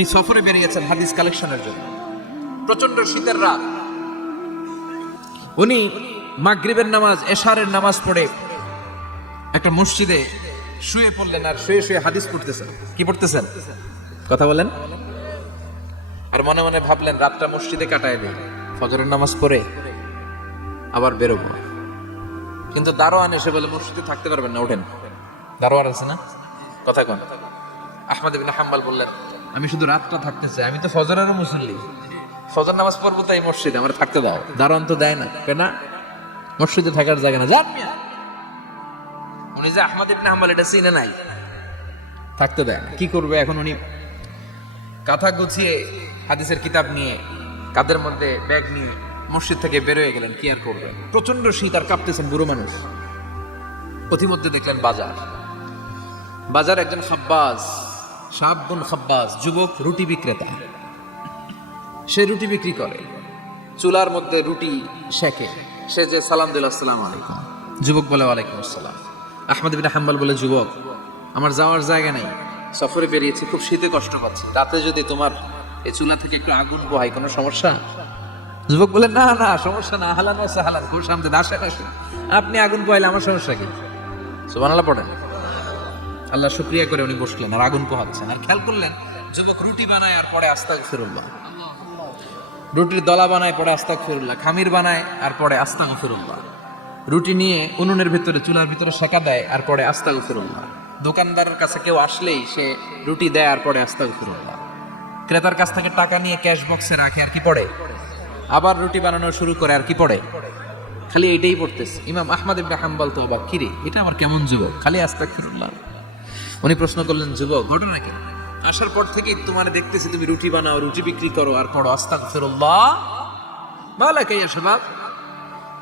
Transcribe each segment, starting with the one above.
উনি সফরে বেরিয়েছেন হাদিস কালেকশনের জন্য। প্রচন্ড শীতের রাত, উনি মাগরিবের নামাজ, এশারের নামাজ পড়ে একটা মসজিদে শুয়ে পড়লেন, আর শুয়ে শুয়ে হাদিস পড়তেছেন। কি পড়তেছেন? কথা বলেন। আর মনে মনে ভাবলেন রাতটা মসজিদে কাটায় দিই, ফজরের নামাজ পড়ে আবার বেরোবো। কিন্তু দারোয়ান এসে বলে মসজিদে থাকতে পারবেন না, ওঠেন। দারোয়ান আছে না, কথা কন। আহমদ ইবনে হাম্বল বললেন আমি শুধু রাতটা থাকতে চাই, আমি তো ফজরেরও মুসল্লি, ফজর নামাজ পড়বো তাই মসজিদে, আমার থাকতে দাও। দারোয়ান তো দেয় না, কেনা মসজিদে থাকার জায়গা না, যান মিয়া। উনি যে আহমদ ইবনে হাম্বল এটা চিনে নাই, থাকতে দেয় না। কি করবে এখন? উনি কাঁথা গুছিয়ে হাদিসের কিতাব নিয়ে কাদের মধ্যে ব্যাগ নিয়ে মসজিদ থেকে বেরোয় গেলেন। কি আর করবেন, প্রচন্ড শীত, আর কাঁপতেছেন বুড়ো মানুষ। পথিমধ্যে দেখলেন বাজার, বাজার একজন খাব্বাজ, শাবুন খাব্বাজ, যুবক রুটি বিক্রেতা। সে রুটি বিক্রি করে, চুলার মধ্যে রুটি সেকে। সে যে সালাম দিল আসসালামু আলাইকুম, যুবক বলে ওয়ালাইকুম আসসালাম। আহমদ ইবনে হাম্বল বলে যুবক আমার যাওয়ার জায়গা নেই, সফরে বেরিয়েছি, খুব শীতে কষ্ট পাচ্ছি, রাতে যদি তোমার এই চুলা থেকে একটু আগুন পোহাই কোনো সমস্যা? যুবক বলে না না সমস্যা না, হালান ওয়া হালান, খুব শান্তি, আসেন আসেন, আপনি আগুন পোহাইলে আমার সমস্যা কি? সুবহানাল্লাহ পড়েন। আল্লাহ শুকরিয়া করে উনি বসলেন আর আগুন পোহাচ্ছেন। আর খেয়াল করলেন যুবক রুটি বানায় আর পরে আস্তাগফিরুল্লাহ, রুটির দলা বানায় পরে আস্তাগফিরুল্লাহ, খামির বানায় আর পরে আস্তাগফিরুল্লাহ, রুটি নিয়ে উনুনের ভিতরে চুলার ভিতরে সেকা দেয় আর পরে আস্তাগফিরুল্লাহ, দোকানদারের কাছে কেউ আসলেই সে রুটি দেয় আর পরে আস্তাগফিরুল্লাহ, ক্রেতার কাছ থেকে টাকা নিয়ে ক্যাশ বক্সে রাখে আর কি পড়ে, আবার রুটি বানানো শুরু করে আর কি পড়ে, খালি এইটাই পড়তেছে। ইমাম আহমদ ইবনে হাম্বল তো অবাক, কিরে এটা আমার কেমন যুবক, খালি আস্তাগফিরুল্লাহ। উনি প্রশ্ন করলেন যুবক ঘটনা কি? আসার পর থেকে তোমার দেখতেছি তুমি রুটি বানাও, রুটি বিক্রি করো আর পড়ো আস্তাগফিরুল্লাহ, মালাকা ইয়া শাবাব।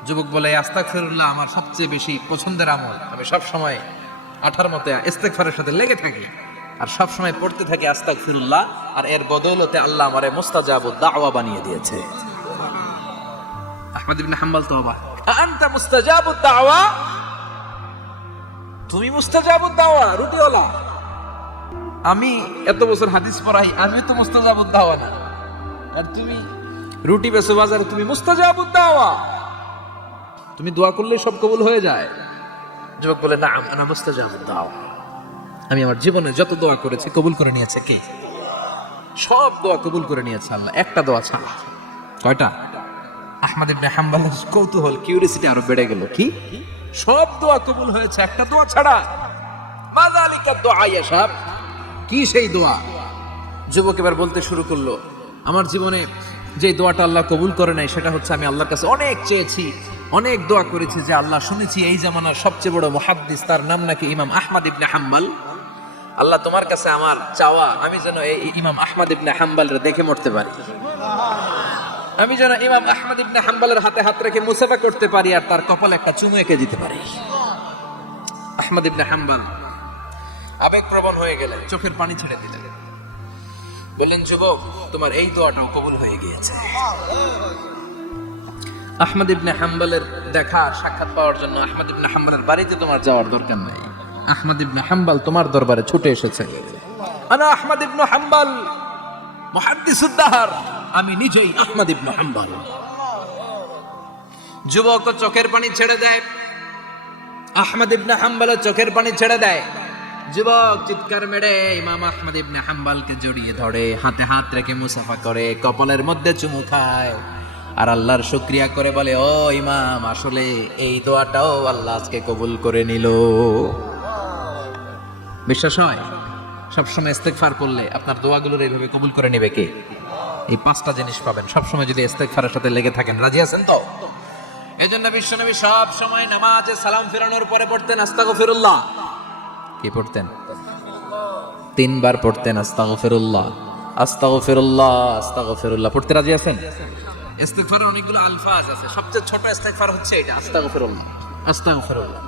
যুবক বলে আস্তাগফিরুল্লাহ আমার সবচেয়ে বেশি পছন্দের আমল, আমি সব সময় আঠার মতে ইস্তেগফারের সাথে লেগে থাকি আর সব সময় পড়তে থাকি আস্তাগফিরুল্লাহ, আর এর বদৌলতে আল্লাহ আমারে মুস্তাজাবুদ দাওয়া বানিয়ে দিয়েছে। আহমদ ইবনে হাম্বল তো অবাক, আনতা মুস্তাজাবুদ দাওয়া, তুমি মুস্তাজাবুদ দাওয়া রুটিওয়ালা? আমি এত বছর হাদিস পড়াই, আমি তো মুস্তাজাবুদ দাওয়া না, আর তুমি রুটি বেচো বাজারে, তুমি মুস্তাজাবুদ দাওয়া, তুমি দোয়া করলে সব কবুল হয়ে যায়? যুবক বলে না আনা মুস্তাজাবুদ দাওয়া, আমি আমার জীবনে যত দোয়া করেছি কবুল করে নিয়েছে কে? সব দোয়া কবুল করে নিয়েছে আল্লাহ, একটা দোয়া ছাড়া। কয়টা? আহমদ ইবনে হাম্বলের কৌতূহল, কিউরিসিটি আরো বেড়ে গেল। কি? সব দোয়া কবুল হয়েছে একটা দোয়া ছাড়া। মাযালিকা দুআ ইয়া শাব, কি সেই দোয়া? যুবক এবার বলতে শুরু করলো আমার জীবনে যে দোয়াটা আল্লাহ কবুল করে নাই সেটা হচ্ছে আমি আল্লাহর কাছে অনেক চেয়েছি, অনেক দোয়া করেছি যে আল্লাহ শুনেছি এই জামানার সবচেয়ে বড় মুহাদ্দিস, তার নাম নাকি ইমাম আহমদ ইবনে হাম্বল। আল্লাহ তোমার কাছে আমার চাওয়া আমি যেন এই ইমাম আহমদ ইবনে হাম্বলের দেখে মরতে পারি, আমি যেন ইমাম আহমদ ইবনে হাম্বলের হাতে হাত রেখে মুসাফা করতে পারি আর তার কপালে একটা চুমু এঁকে দিতে পারি। আহমদ ইবনে হাম্বল আবেগপ্রবণ হয়ে গেলেন, চোখের পানি ছেড়ে দিলেন, বললেন যুবক তোমার এই দোয়াটাও কবুল হয়ে গিয়েছে। আহমদ ইবনে হাম্বলের দেখা সাক্ষাৎ পাওয়ার জন্য আহমদ ইবনে হাম্বলের বাড়িতে তোমার যাওয়ার দরকার নাই, আহমদ ইবনে হাম্বল তোমার দরবারে ছুটে এসেছে। আনা আহমদ ইবনে হাম্বল মুহাদ্দিসুদ দাহর, আমি নিজেই আহমদ ইবনে হাম্বল। যুবক চোখের পানি ছেড়ে দেয়, আহমদ ইবনে হাম্বল চোখের পানি ছেড়ে দেয়। যুবক চিৎকার মেরে ইমাম আহমদ ইবনে হাম্বলকে জড়িয়ে ধরে, হাতে হাত রেখে মুসাফা করে, কপালের মধ্যে চুমু খায় আর আল্লাহর শুকরিয়া করে বলে ও ইমাম আসলে এই দোয়াটাও আল্লাহ আজকে কবুল করে নিল। বিশ্বাস হয়? সবসময় ইস্তেগফার করলে আপনার দোয়াগুলোর এইভাবে কবুল করে নেবে কে? এই পাঁচটা জিনিস পাবেন সবসময় যদি ইস্তেগফারের সাথে লেগে থাকেন। রাজি আছেন তো? এই জন্য বিশ্বনবী সব সময় নামাজে সালাম ফেরানোর পরে পড়তেন আস্তাগফিরুল্লাহ। কি পড়তেন? 3 বার পড়তেন আস্তাগফিরুল্লাহ, আস্তাগফিরুল্লাহ, আস্তাগফিরুল্লাহ। পড়তে রাজি আছেন? ইস্তেগফারের অনেকগুলো আলফাজ আছে, সবচেয়ে ছোট ইস্তেগফার হচ্ছে এটা আস্তাগফিরুল্লাহ, আস্তাগফিরুল্লাহ।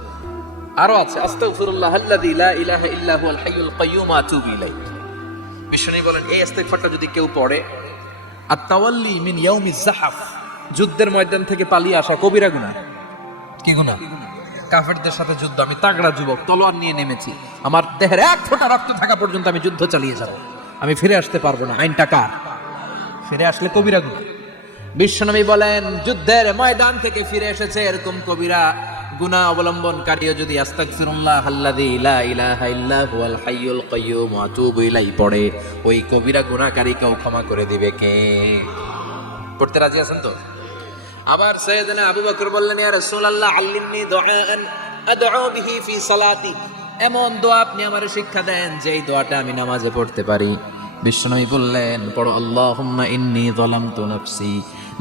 আরো আছে আস্তাগফিরুল্লাহ আল্লাযী লা ইলাহা ইল্লা হুয়াল হাইয়ুল কাইয়্যুম আতুবু ইলাইহি। বিশ্বনবী বলেন এই ইস্তেগফারটা যদি কেউ পড়ে, আত-তাওয়াল্লি মিন ইয়াউমিজ যাহফ, যুদ্ধের ময়দান থেকে পালিয়ে আসা কবিরা গুনাহ। কি গুনাহ? কাফেরদের সাথে যুদ্ধ, আমি তাগড়া যুবক, তলোয়ার নিয়ে নেমেছি, আমার দেহের এক ফোঁটা রক্ত থাকা পর্যন্ত আমি যুদ্ধ চালিয়ে যাব, আমি ফিরে আসতে পারবো না। আইনটা কার? ফিরে আসলে কবিরা গুনাহ। বিশ্বনবী বলেন যুদ্ধের ময়দান থেকে ফিরে এসেছে এরকম কবিরা গুনাহ অবলম্বনকারীও যদি আস্তাগফিরুল্লাহ আল্লাযী লা ইলাহা ইল্লা হুয়াল হাইয়ুল কাইয়্যুম ওয়া আতুবু ইলাইহি পড়ে, ওই কবিরা গুনাহকারীকেও ক্ষমা করে দিবে কে? পড়তে রাজি আছেন তো? আবার সাইয়েদনা আবু বকর বললেন, ইয়া রাসূলুল্লাহ আল্লিমনি দুআআন আদউ বিহি ফি সালাতি, এমন দোয়া আপনি আমারে শিক্ষা দেন যে এই দোয়াটা আমি নামাজে পড়তে পারি। বিশ্বনবী বললেন, পড়ো আল্লাহুম্মা ইন্নী যালামতু নাফসি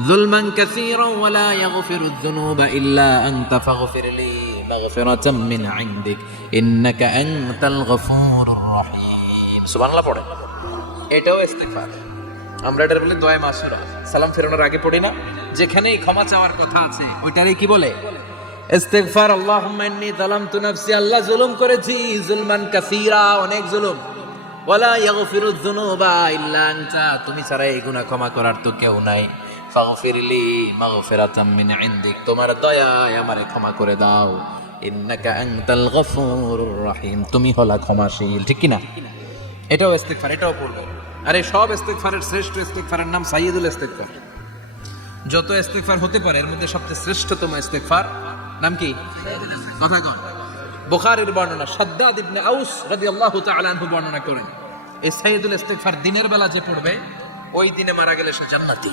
যুলমান কাসীরান ওয়া লা ইয়াগফিরুয যুনুবা ইল্লা আনতা ফাগফিরলি মাগফিরাতাম মিন ইনদিক ইন্নাকা আনতাল গফুরুর রহিম। সুবহানাল্লাহ পড়ে। এটাও ইস্তিগফার। আমরা এটার বলে দোয়া মাসুরা, সালাম ফেরানোর আগে পড়ি না? যেখানেই ক্ষমা চাওয়ার কথা আছে ওইটারই কি বলে? ইস্তিগফার। আল্লাহুম্মা ইন্নী যালামতু নাফসি, আল্লাহ জুলুম করেছি, যুলমান কাসীরা, অনেক জুলুম। ওয়ালা ইয়াগফিরুয যুনুবা ইল্লা আনতা, তুমি ছাড়া এই গুনাহ ক্ষমা করার তো কেউ নাই। ফাগফিরলি মাগফিরাতাম মিন ইনদিক, তোমার দয়ায় আমারে ক্ষমা করে দাও। ইন্নাকা আনতাল গফুরুর রহিম, তুমি হলা ক্ষমাশীল। ঠিক কি না? এটাও ইস্তিগফার, এটাও পড়বো। আর এই সব ইস্তিগফারের শ্রেষ্ঠ ইস্তিগফারের নাম সাইয়্যিদুল ইস্তিগফার। যত ইস্তিগফার হতে পারে এর মধ্যে সবচেয়ে শ্রেষ্ঠতম ইস্তিগফার নাম কি? কথা কন। বুখারীর বর্ণনা, শাদ্দাদ ইবনে আউস রাদিয়াল্লাহু তাআলা আনহু বর্ণনা করেন, এই সাইয়্যিদুল ইস্তিগফার দিনের বেলা যে পড়বে ওই দিনে মারা গেলে সে জান্নাতি।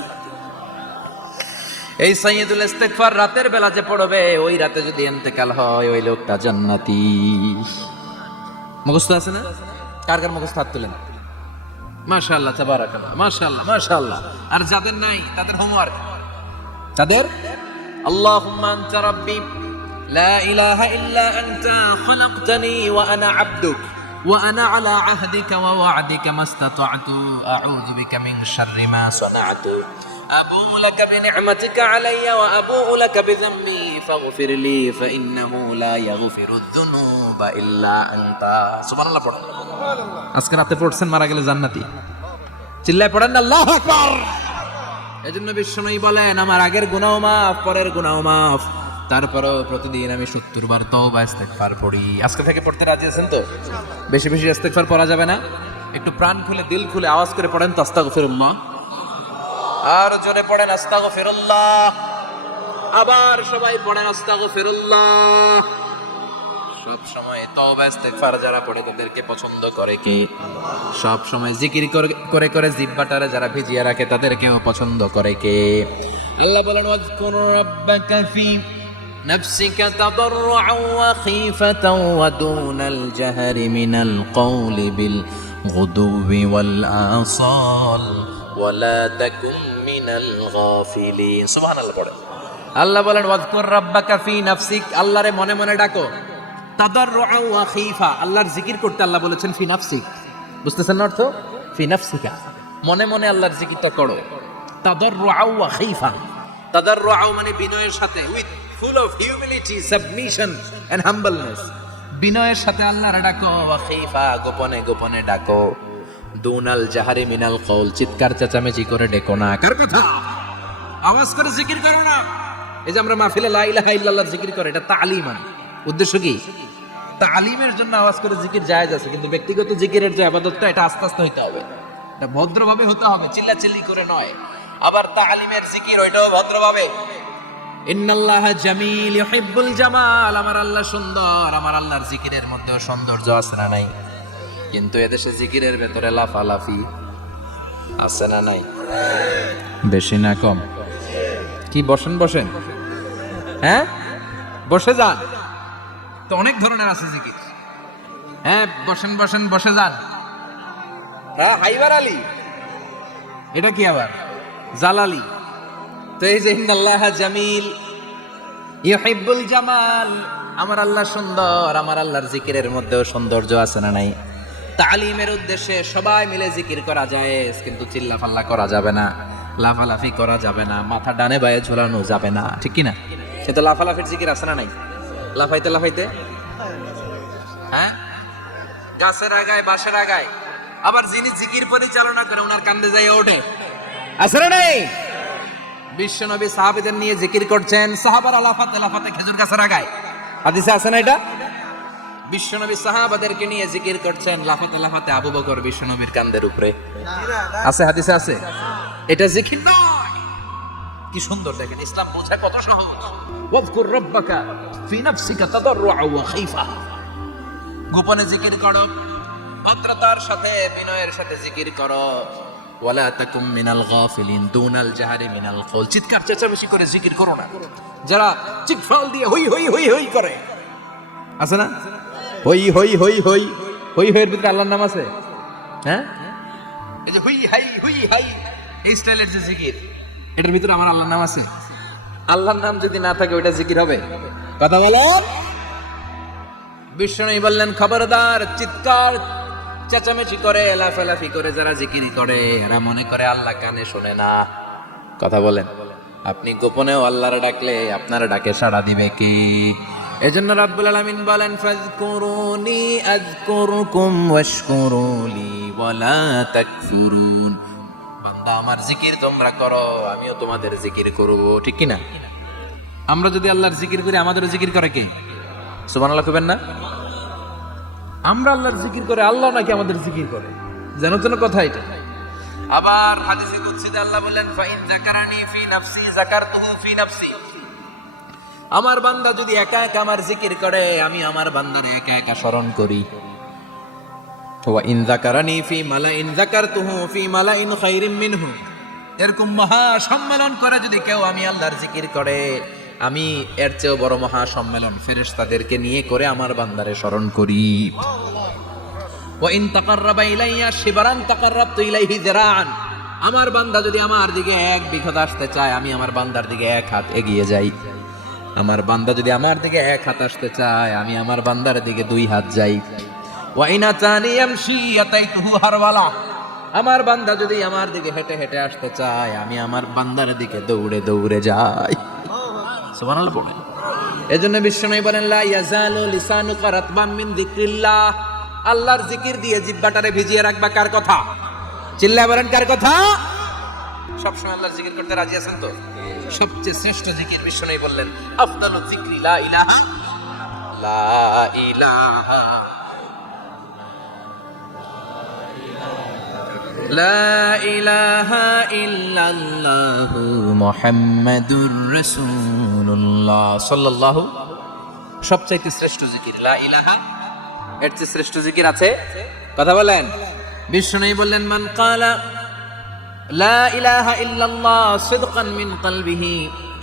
এই সাইয়্যিদুল ইস্তিগফার রাতের বেলা যে পড়বে ওই রাতে যদি ইন্তেকাল হয় ওই লোকটা জান্নাতি। মুখস্থ আছে না? কার কার মুখস্থ? হাত তুলেন। মাশাআল্লাহ, তাবারাকাল্লাহ, মাশাআল্লাহ, মাশাআল্লাহ। আর যাদের নাই তাদের হোমওয়ার্ক, তাদের আল্লাহুম্মা আনতা রাব্বি লা ইলাহা ইল্লা আনতা খালাকতানি ওয়া আনা আবদুক ওয়া আনা আলা আহদিকা ওয়া ওয়া'দিকা মাস্তাতা'তু আউযু বিকা মিন শাররি মা সানা'তু আবুউ লাকা বিনি'মাতিকা আলাইয়া ওয়া আবুউ লাকা বিযামবি ফাগফিরলি ফাইন্নাহু লা ইয়াগফিরুয যুনুবা ইল্লা আনতা। সুবহানাল্লাহ পড়েন। আজকে রাতে পড়ছেন, মারা গেলে জান্নাতি। চিল্লায় পড়েন আল্লাহু আকবার। এজন্য বিশ্বনবী বলেন, আমার আগের গুনাহ মাফ, পরের গুনাহ মাফ, তারপরও প্রতিদিন আমি 70 বার তওবা ইস্তিগফার পড়ি। আজকে থেকে পড়তে রাজি আছেন তো? বেশি বেশি ইস্তিগফার পড়া যাবে না? একটু প্রাণ খুলে দিল খুলে আওয়াজ করে পড়েন তো আস্তাগফিরুল্লাহ। আর জোরে পড়েন আস্তাগফিরুল্লাহ। আবার সবাই পড়েন আস্তাগফিরুল্লাহ। সব সময় তওবা ইস্তিগফার যারা পড়ে তাদেরকে পছন্দ করে কে? সব সময় জিকির করে করে জিহ্বাটারে যারা ভিজিয়ে রাখে তাদেরকেও পছন্দ করে কে? আল্লাহ বলেন, ওয়াজকুর রাব্বাকা ফি নাফসিকা তাদাররুআন ওয়া খীফাতান ওয়া দুনাল জাহরি মিনাল কওলি বিল গুদুবি ওয়াল আসাল ওয়া লা তাকুন মিনাল গাফিলিন। সুবহানাল্লাহ পড়ে। আল্লাহ বলেন, ওয়াজকুর রাব্বাকা ফি নাফসিক, আল্লাহরে মনে মনে ডাকো। তাদাররুআন ওয়া খীফা, আল্লাহর জিকির করতে আল্লাহ বলেছেন ফি নাফসিক। বুঝতেছেন না অর্থ? ফি নাফসিকা, মনে মনে আল্লাহর জিকিরটা করো। তাদাররুআন ওয়া খীফা, তাদাররুআন মানে বিনয়ের সাথে, with full of humility, submission and humbleness, বিনয়ের সাথে আল্লাহরে ডাকো। ওয়া খীফা, গোপনে গোপনে ডাকো। দুনাল জাহারি মিনাল কওল, চিৎকার চেঁচামেচি করে ডেকো না। কার কথা? আওয়াজ করে জিকির করো না। এই যে আমরা মাহফিলে লা ইলাহা ইল্লাল্লাহ জিকির করে, এটা তালিমান। উদ্দেশ্য কি? তালিমের জন্য আওয়াজ করে জিকির জায়েজ আছে, কিন্তু ব্যক্তিগত জিকিরের যে ইবাদতটা এটা আস্তে আস্তে হইতে হবে, এটা ভদ্রভাবে হতে হবে, চিল্লাচিল্লি করে নয়। আবার তালিমের জিকির ওইটাও ভদ্রভাবে। ইন্নাল্লাহা জামিল ইউহিব্বুল জামাল, আমার আল্লাহ সুন্দর, আমার আল্লাহর জিকিরের মধ্যেও সৌন্দর্য আছে না নাই? কিন্তু এদেশে জিকিরের ভেতরে লাফালাফি আছে না নাই? বেশি না কম? কি বসেন বসেন, হ্যাঁ বসে যান তো, অনেক ধরনের আছে জিকির। হ্যাঁ বসেন বসেন, বসে যান। হ্যাঁ হাইবার আলী, এটা কি আবার জালালি? তো এই যে ইন্নাল্লাহা জামিল ইউহিব্বুল জামাল, আমার আল্লাহ সুন্দর, আমার আল্লাহর জিকিরের মধ্যেও সৌন্দর্য আছে না নাই? তালিমের উদ্দেশ্যে সবাই মিলে জিকির করা যায়, কিন্তু চিল্লাফাল্লা করা যাবে না, লাফালাফি করা যাবে না, মাথা ডানে বায়ে ঝোলানো যাবে না। ঠিক কি না? কিন্তু লাফালাফির জিকির আছে না নাই? লাফাইতে লাফাইতে, হ্যাঁ গাছের আগায় বাঁশের আগায়। আবার যিনি জিকির পরিচালনা করে ওনার কান্দে যাই ওঠে, আছে না নাই? বিশ্বনবী সাহাবীদের নিয়ে জিকির করছেন, সাহাবারা লাফাতে লাফাতে খেজুর গাছের আগায়। হাদিসে আছে না এটা? বিশ্বনবী সাহাবাদেরকে নিয়ে জিকির করছেন, লাফাতে লাফাতে আবু বকর বিশ্বনবীর কাঁধের উপরে। আছে হাদিসে আছে, এটা জিকির নয়। কি সুন্দর দেখেন, ইসলাম বোঝা কত সহজ। ওয়াজকুর রাব্বাকা ফি নাফসিকা তাদাররুআ ওয়া খাইফা, গোপনে জিকির করো, ভদ্রতার সাথে বিনয়ের সাথে জিকির করো। ওয়ালা তাকুম মিনাল গাফিলিন দুনাল জাহরি মিনাল কওল, চিৎকার চেঁচামেচি করে জিকির করো না। যারা চিৎফাল দিয়ে হই হই হই হই করে, আছে না হই হই হই হই হই হইয়ের ভিতরে আল্লাহর নাম আছে। হ্যাঁ, এই যে হুই হাই হুই হাই এই স্টাইলের যে জিকির, এটার ভিতরে আমার আল্লাহর নাম আছে? আল্লাহর নাম যদি না থাকে ওইটা জিকির হবে? কথা বলো। বিষ্ণু বললেন খবরদার, চিৎকার চেঁচামেচি করে লাফালাফি করে যারা জিকির করে এরা মনে করে আল্লাহ কানে শোনে না। কথা বলেন, আপনি গোপনেও আল্লাহর ডাকলে আপনার ডাকে সাড়া দিবে কি? এজন্য রাব্বুল আলামিন বলেন ফাযকুরুনি আযকুরকুম ওয়াশকুরুলি ওয়ালা তাকফুরুন। বান্দা আমার জিকির তোমরা করো, আমিও তোমাদের জিকির করব, ঠিক কি না? আমরা যদি আল্লাহর জিকির করি আমাদেরও জিকির করে কে? সুবহানাল্লাহ কইবেন না? আমরা আল্লাহর জিকির করে, আল্লাহ নাকি আমাদের জিকির করে, জানো তো না কথা এটা। আবার হাদিসে কুদসিতে আল্লাহ বলেন ফাইন যাকারানি ফি নাফসি যাকারতুহু ফি নাফসি, আমার বান্দা যদি একা একা আমার জিকির করে আমি আমার বান্দারে একা একা স্মরণ করি। ওয়া ইন যাকারানি ফি মালাইন যাকারতুহু ফি মালাইন খায়রিম মিনহু, এরকম মহা সম্মেলন করে যদি কেউ আমি আল্লাহর জিকির করে, আমি এর চেয়েও বড় মহা সম্মেলন ফেরেশতাদেরকে নিয়ে করে আমার বান্দারে স্মরণ করি। ওয়া ইন তাকাররাবা ইলাইয়া শিবরান তাকাররাবতু ইলাইহি যিরাআন, আমার বান্দা যদি আমার দিকে এক বিঘত আসতে চায় আমি আমার বান্দার দিকে এক হাত এগিয়ে যাই। আমার বান্দা যদি আমার দিকে এক হাত আসতে চায় আমি আমার বান্দার দিকে দুই হাত যাই। ওয়া ইন আতানি ইয়ামশি আতাইতুহু হারওয়ালা, আমার বান্দা যদি আমার দিকে হেঁটে হেঁটে আসতে চায় আমি আমার বান্দার দিকে দৌড়ে দৌড়ে যাই। সুবহানাল্লাহ বলেন। এজন্য বিশ্বনবী বলেন লা ইয়াজালু লিসানুকা রাতবাম মিন যিকরিল্লাহ, আল্লাহর জিকির দিয়ে জিহ্বাটারে ভিজিয়ে রাখবা। কার কথা? চিল্লায় বলেন কার কথা? সবসময় আল্লাহর জিকির করতে রাজি আছেন তো? সবচেয়ে শ্রেষ্ঠ জিকির বিশ্বনবী বললেন আফদালুয যিকরি লা ইলাহা লা ইলাহা লা ইলাহা ইল্লাল্লাহু মুহাম্মাদুর রাসূলুল্লাহ সাল্লাল্লাহু, সবচাইতে শ্রেষ্ঠ জিকির লা ইলাহা। এর চেয়ে শ্রেষ্ঠ জিকির আছে? কথা বলেন। বিশ্বনবী বললেন মান ক্বালা লা ইলাহা ইল্লাল্লাহ সিদকান মিন কলবিহি,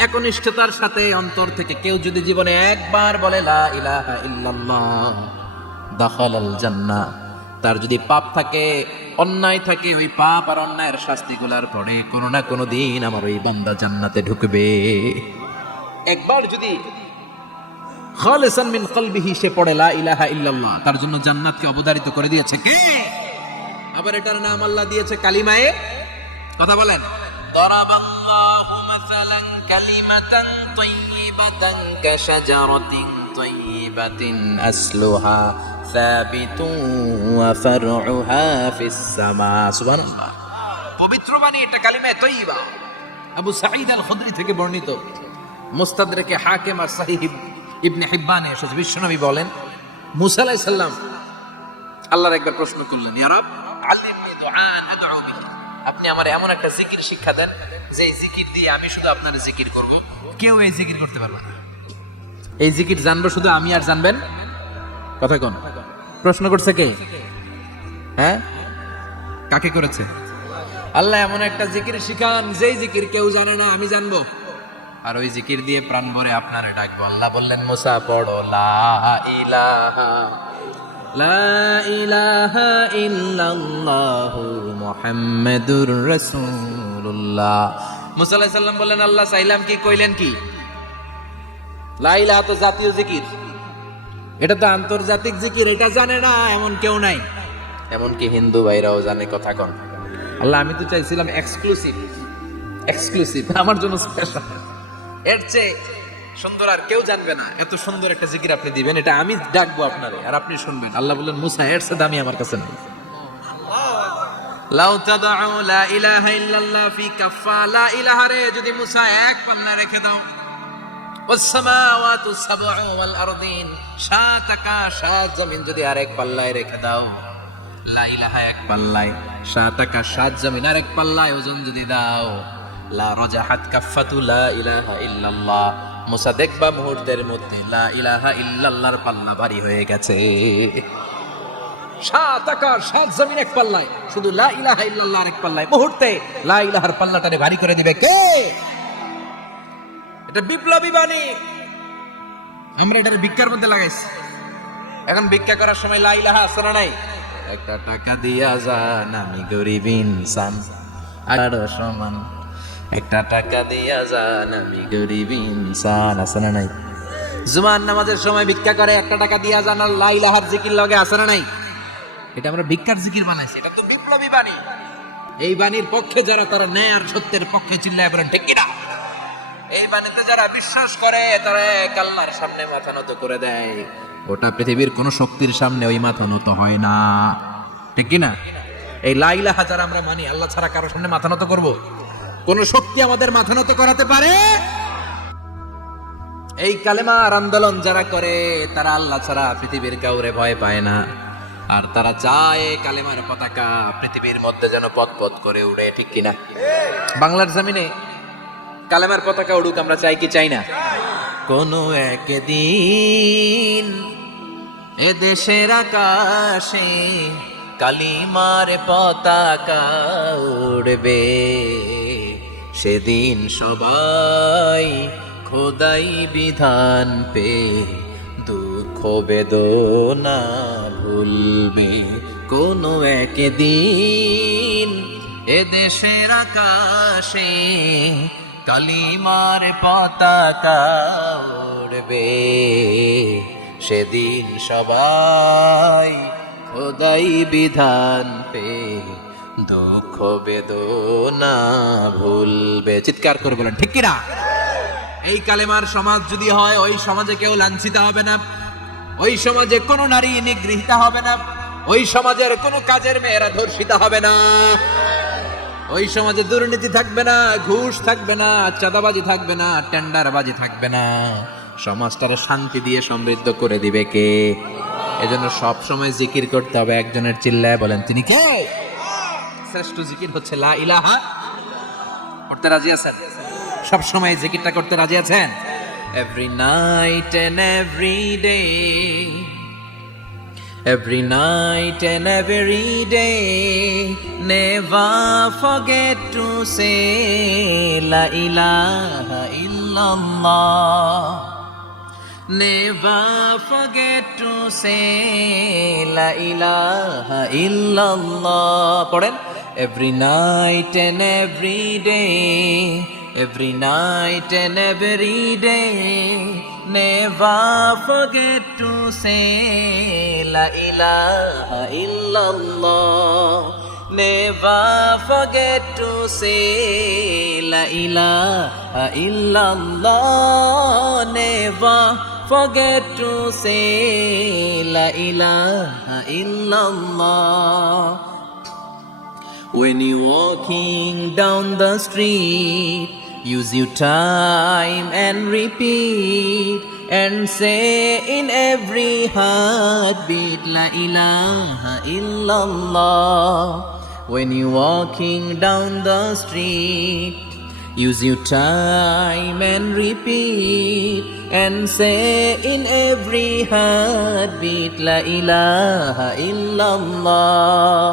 একনিষ্ঠতার সাথে অন্তর থেকে কেউ যদি জীবনে একবার বলে লা ইলাহা ইল্লাল্লাহ দাখালাল জান্নাহ, তার যদি পাপ থাকে অন্যায় থাকে ওই পাপ আর অন্যায়ের শাস্তিগুলার পরে কোনো না কোনো দিন আমার ওই বান্দা জান্নাতে ঢুকবে। একবার যদি খালিসান মিন কলবিহি সে পড়ে লা ইলাহা ইল্লাল্লাহ, তার জন্য জান্নাতকে অবধারিত করে দিয়েছে কে? আবার এটার নাম আল্লাহ দিয়েছে কালিমায়ে। কথা বলেন। দারাবাল্লাহু মাসালান কালিমাতান তাইয়িবাতান কাশাজারাতিন তাইয়িবাতিন আসলুহা সাবিতুন ওয়া ফারউহা ফিস সামা। সুবহানাল্লাহ। পবিত্র বাণী এটা কালিমায়ে তাইয়িবা। আবু সাঈদ আল খুদরি থেকে বর্ণিত, মুস্তাদরাকে হাকিম আর সহিহ ইবনে হিব্বানে এসেছে। বিশ্বনবী বলেন মুসা আলাইহিস সালাম আল্লাহর একবার প্রশ্ন করলেন, ইয়া রাব আল্লিমনি দুআন আদউ বিহি, আপনি আমার এমন একটা জিকির শিক্ষা দেন যে জিকির দিয়ে আমি শুধু আপনার জিকির করব, কেউ এই জিকির করতে পারবে না। এই জিকির জানবো শুধু আমি আর জানবেন। কথা কোন? প্রশ্ন করছে কে? হ্যাঁ, কাকে করেছে? আল্লাহ এমন একটা জিকির শিখান যেই জিকির কেউ জানে না, আমি জানবো, আর ওই জিকির দিয়ে প্রাণ ভরে আপনারে ডাকবো। আল্লাহ বললেন মুসা পড়ো লা ইলাহা লা ইলাহা ইল্লাল্লাহু মুহাম্মাদুর রাসূলুল্লাহ। মুসা আলাইহিস সালাম বললেন আল্লাহ চাইলাম কি, কইলেন কি? লা ইলাহা তো জাতীয় জিকির, এটা তো আন্তর্জাতিক জিকির, এটা জানে না এমন কেউ নাই, এমনকি হিন্দু ভাইরাও জানে। কথা কন। আল্লাহ আমি তো চাইছিলাম এক্সক্লুসিভ আমার জন্য স্পেশাল, এর চেয়ে সুন্দর আর কেউ জানবে না, এত সুন্দর একটা জিকির আপনি দিবেন, এটা আমি ডাকবো আপনারে আর আপনি শুনবেন। আল্লাহ বললেন মুসা এর চেয়ে দামি আমার কাছে নেই। লাউ তাদউ লা ইলাহা ইল্লাল্লাহ ফি কাফা, লা ইলাহা রে যদি মুসা এক পাল্লা রেখে দাও ওয়াসসামাওয়াতু সাবউ ওয়াল আরদিন, সাত আকাশ সাত জমিন যদি আরেক পাল্লায় রেখে দাও, লা ইলাহা এক পাল্লায়, সাত আকাশ সাত জমিন আরেক পাল্লায় ওজন যদি দাও, লা রাজাহাত কাফাতু লা ইলাহা ইল্লাল্লাহ, মুসা দেখবা মুহূর্তের মধ্যে লা ইলাহা ইল্লাল্লাহর পাল্লা ভারী হয়ে গেছে। সাত আকাশ সাত জমিন এক পাল্লায়, শুধু লা ইলাহা ইল্লাল্লাহর এক পাল্লায়, মুহূর্তে লা ইলাহার পাল্লাটারে ভারী করে দিবে কে? এটা বিপ্লবী বাণী। আমরা এটার ভিক্ষার মধ্যে লাগাইছি। এখন ভিক্ষা করার সময় লা ইলাহা আছে না নাই? একটা টাকা দিয়া যান, আমি গরিব ইনসান আরো সমান, একটা টাকা দিয়া যান, আমি গরিব ইনসান, আছে না নাই? জুমার নামাজের সময় ভিক্ষা করে একটা টাকা দিয়া যান, আর লা ইলাহার জিকির লগে আছে না নাই? এটা আমরা ভিক্ষার জিকির বানাইছি। এটা তো বিপ্লবী বাণী। এই বাণীর পক্ষে যারা, তারা ন্যায় আর সত্যের পক্ষে চিল্লায় বলেন ঠিক কিনা? এই বাণীতে যারা বিশ্বাস করে তারা এক আল্লাহর সামনে মাথা নত করে দেয়। গোটা পৃথিবীর কোন শক্তির সামনে ওই মাথা নত হয় না, ঠিক কিনা? এই লা ইলাহা যারা আমরা মানি, আল্লাহ ছাড়া কারোর সামনে মাথা নত করব? কোন শক্তি আমাদের মাথা নত করাতে পারে? এই কালেমার আন্দোলন যারা করে তারা আল্লাহ ছাড়া পৃথিবীর কাউরে ভয় পায় না। আর তারা চায় কালেমার পতাকা পৃথিবীর মধ্যে যেন পথ পথ করে উড়ে, ঠিক কিনা? বাংলার জমিনে কালেমার পতাকা উড়ুক, আমরা চাই কি চাই না? কোনো একদিন এ দেশের আকাশে কালিমার পতাকা উড়বে, সেদিন সবাই খোদাই বিধান পে দুঃখ বেদনা ভুলবে। কোনো একদিন এ দেশের আকাশে কালিমার পতাকা উড়বে, সেদিন সবাই খোদাই বিধান পে দুঃখ বেদনা ভুলবে। চিৎকার করে বলেন ঠিক কিনা? এই কালেমার সমাজ যদি হয়, ওই সমাজে কেউ লাঞ্ছিত হবে না, ওই সমাজে কোনো নারী নিগৃহীত হবে না, ওই সমাজের কোনো কাজের মেয়েরা ধর্ষিত হবে না, ওই সমাজে দুর্নীতি থাকবে না, ঘুষ থাকবে না, চাঁদাবাজি থাকবে না, টেন্ডারবাজি থাকবে না। সমাজটারে শান্তি দিয়ে সমৃদ্ধ করে দিবে কে? এজন্য সব সময় জিকির করতে হবে একজনের, চিল্লায় বলেন তিনি কে? শ্রেষ্ঠ জিকির হচ্ছে লা ইলাহা। করতে রাজি আছেন? সব সময় জিকিরটা করতে রাজি আছেন? Every night and every day, every night and every day, never forget to say la ilaha illallah, never forget to say la ilaha illallah. পড়েন, every night and every day, every night and every day, never forget to say la ilaha illallah, never forget to say la ilaha illallah, never forget to say la ilaha illallah. When you're walking down the street, use your time and repeat, and say in every heartbeat la ilaha illallah. When you're walking down the street, use your time and repeat, and say in every heartbeat la ilaha illallah.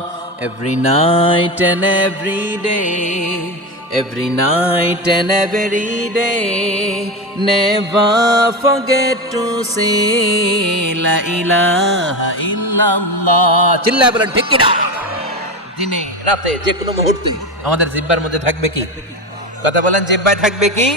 Every night and every day, every night and every day, never forget to say la ilaha illallah. চিল্লায় বলেন ঠিক কিনা? দিনে রাতে যে কোনো মুহূর্তে আমাদের জিহ্বার মধ্যে থাকবে কি? কথা বলেন, জিহ্বায় থাকবে কি?